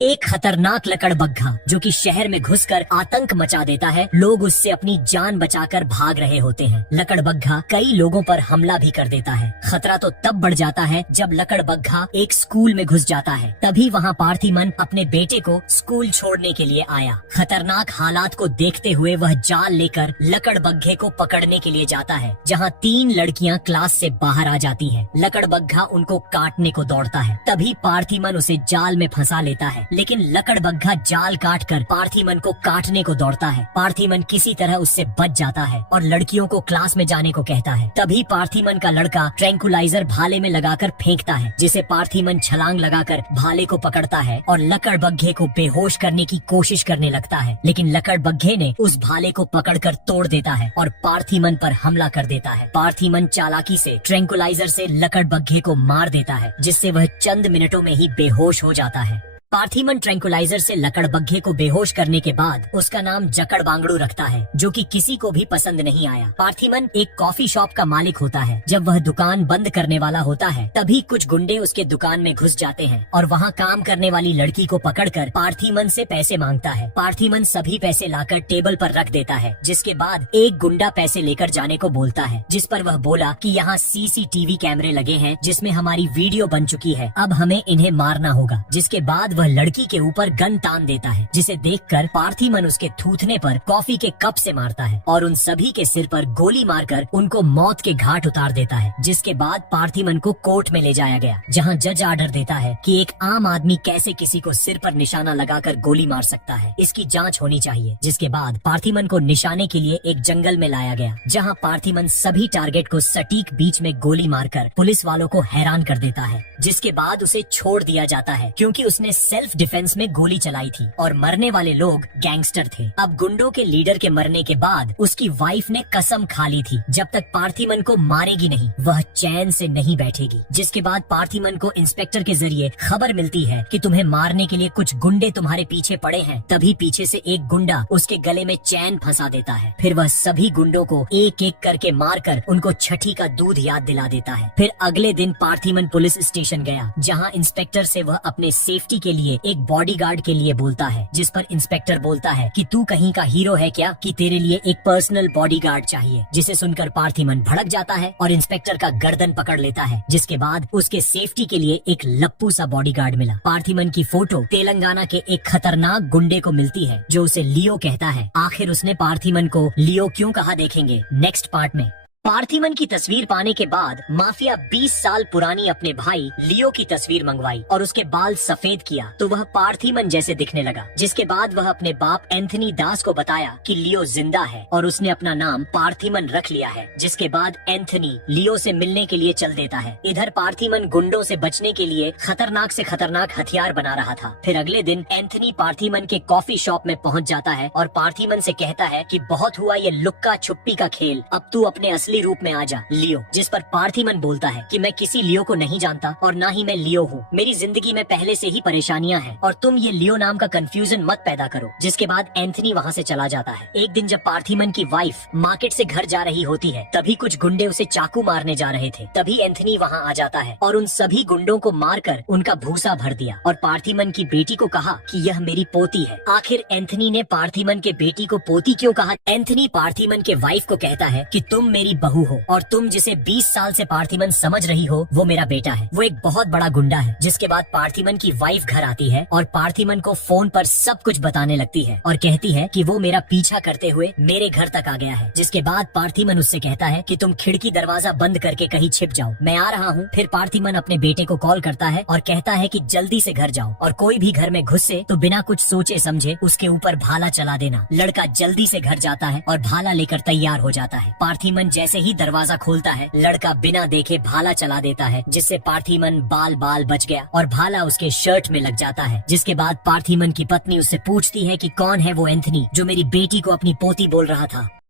एक खतरनाक लकड़बग्घा जो कि शहर में घुसकर आतंक मचा देता है। लोग उससे अपनी जान बचाकर भाग रहे होते हैं। लकड़बग्घा कई लोगों पर हमला भी कर देता है। खतरा तो तब बढ़ जाता है जब लकड़बग्घा एक स्कूल में घुस जाता है। तभी वहाँ पार्थिमन अपने बेटे को स्कूल छोड़ने के लिए आया। खतरनाक हालात को देखते हुए वह जाल लेकर लकड़बग्घे को पकड़ने के लिए जाता है, जहाँ 3 लड़कियाँ क्लास से बाहर आ जाती हैं। लकड़बग्घा उनको काटने को दौड़ता है। तभी पार्थिमन उसे जाल में फंसा लेता है, लेकिन लकड़बग्घा जाल काटकर पार्थिमन को काटने को दौड़ता है। पार्थिमन किसी तरह उससे बच जाता है और लड़कियों को क्लास में जाने को कहता है। तभी पार्थिमन का लड़का ट्रैंकुलाइजर भाले में लगाकर फेंकता है, जिसे पार्थिमन छलांग लगाकर भाले को पकड़ता है और लकड़बग्घे को बेहोश करने की कोशिश करने लगता है। लेकिन लकड़बग्घे ने उस भाले को पकड़कर तोड़ देता है और पार्थिमन पर हमला कर देता है। पार्थिमन चालाकी से ट्रैंकुलाइजर से लकड़बग्घे को मार देता है, जिससे वह चंद मिनटों में ही बेहोश हो जाता है। पार्थिमन ट्रैंकुलाइजर से लकड़बग्घे को बेहोश करने के बाद उसका नाम जकड़बांगड़ू रखता है, जो कि किसी को भी पसंद नहीं आया। पार्थिमन एक कॉफी शॉप का मालिक होता है। जब वह दुकान बंद करने वाला होता है, तभी कुछ गुंडे उसके दुकान में घुस जाते हैं और वहाँ काम करने वाली लड़की को पकड़कर पार्थिमन से पैसे मांगता है। पार्थिमन सभी पैसे लाकर टेबल पर रख देता है, जिसके बाद एक गुंडा पैसे लेकर जाने को बोलता है, जिस पर वह बोला कि यहाँ CCTV कैमरे लगे हैं, जिसमें हमारी वीडियो बन चुकी है, अब हमें इन्हें मारना होगा। जिसके बाद वह लड़की के ऊपर गन तान देता है, जिसे देखकर पार्थिमन उसके थूथने पर कॉफी के कप से मारता है और उन सभी के सिर पर गोली मारकर उनको मौत के घाट उतार देता है। जिसके बाद पार्थिमन को कोर्ट में ले जाया गया, जहां जज आर्डर देता है कि एक आम आदमी कैसे किसी को सिर पर निशाना लगाकर गोली मार सकता है, इसकी जांच होनी चाहिए। जिसके बाद पार्थिमन को निशाने के लिए एक जंगल में लाया गया, जहां पार्थिमन सभी टारगेट को सटीक बीच में गोली मारकर पुलिस वालों को हैरान कर देता है। जिसके बाद उसे छोड़ दिया जाता है, क्योंकि उसने सेल्फ डिफेंस में गोली चलाई थी और मरने वाले लोग गैंगस्टर थे। अब गुंडों के लीडर के मरने के बाद उसकी वाइफ ने कसम खा ली थी, जब तक पार्थिमन को मारेगी नहीं, वह चैन से नहीं बैठेगी। जिसके बाद पार्थिमन को इंस्पेक्टर के जरिए खबर मिलती है कि तुम्हें मारने के लिए कुछ गुंडे तुम्हारे पीछे पड़े हैं। तभी पीछे से एक गुंडा उसके गले में चैन फंसा देता है। फिर वह सभी गुंडों को एक एक करके मारकर उनको छठी का दूध याद दिला देता है। फिर अगले दिन पार्थिमन पुलिस स्टेशन गया, जहाँ इंस्पेक्टर से वह अपने सेफ्टी के लिए एक बॉडीगार्ड के लिए बोलता है, जिस पर इंस्पेक्टर बोलता है कि तू कहीं का हीरो है क्या, कि तेरे लिए एक पर्सनल बॉडीगार्ड चाहिए। जिसे सुनकर पार्थिमन भड़क जाता है और इंस्पेक्टर का गर्दन पकड़ लेता है। जिसके बाद उसके सेफ्टी के लिए एक लप्पू सा बॉडीगार्ड मिला। पार्थिमन की फोटो तेलंगाना के एक खतरनाक गुंडे को मिलती है, जो उसे लियो कहता है। आखिर उसने पार्थिमन को लियो क्यों कहा, देखेंगे नेक्स्ट पार्ट में। पार्थिमन की तस्वीर पाने के बाद माफिया 20 साल पुरानी अपने भाई लियो की तस्वीर मंगवाई और उसके बाल सफेद किया, तो वह पार्थिमन जैसे दिखने लगा। जिसके बाद वह अपने बाप एंथनी दास को बताया कि लियो जिंदा है और उसने अपना नाम पार्थिमन रख लिया है। जिसके बाद एंथनी लियो से मिलने के लिए चल देता है। इधर पार्थिमन गुंडों से बचने के लिए खतरनाक से खतरनाक हथियार बना रहा था। फिर अगले दिन एंथनी पार्थिमन के कॉफी शॉप में पहुंच जाता है और पार्थिमन से कहता है कि बहुत हुआ ये लुक्का छुप्पी का खेल, अब तू अपने असली रूप में आ जा लियो। जिस पर पार्थिमन बोलता है कि मैं किसी लियो को नहीं जानता और ना ही मैं लियो हूँ। मेरी जिंदगी में पहले से ही परेशानियां हैं और तुम ये लियो नाम का कंफ्यूजन मत पैदा करो। जिसके बाद एंथनी वहाँ से चला जाता है। एक दिन जब पार्थिमन की वाइफ मार्केट से घर जा रही होती है, तभी कुछ गुंडे उसे चाकू मारने जा रहे थे। तभी एंथनी वहाँ आ जाता है और उन सभी गुंडों को मारकर उनका भूसा भर दिया और पार्थिमन की बेटी को कहा कि यह मेरी पोती है। आखिर एंथनी ने पार्थिमन के बेटी को पोती क्यों कहा? एंथनी पार्थिमन के वाइफ को कहता है कि तुम मेरी बहू हो और तुम जिसे 20 साल से पार्थिमन समझ रही हो वो मेरा बेटा है। वो एक बहुत बड़ा गुंडा है। जिसके बाद पार्थिमन की वाइफ घर आती है और पार्थिमन को फोन पर सब कुछ बताने लगती है और कहती है कि वो मेरा पीछा करते हुए मेरे घर तक आ गया है। जिसके बाद पार्थिमन उससे कहता है कि तुम खिड़की दरवाजा बंद करके कहीं छिप जाओ, मैं आ रहा हूँ। फिर पार्थिमन अपने बेटे को कॉल करता है और कहता है कि जल्दी से घर जाओ और कोई भी घर में घुसे तो बिना कुछ सोचे समझे उसके ऊपर भाला चला देना। लड़का जल्दी से घर जाता है और भाला लेकर तैयार हो जाता है। पार्थिमन जैसे ही दरवाजा खोलता है, लड़का बिना देखे भाला चला देता है, जिससे पार्थिमन बाल बाल बच गया और भाला उसके शर्ट में लग जाता है। जिसके बाद पार्थिमन की पत्नी उससे पूछती है कि कौन है वो एंथनी जो मेरी बेटी को अपनी पोती बोल रहा था।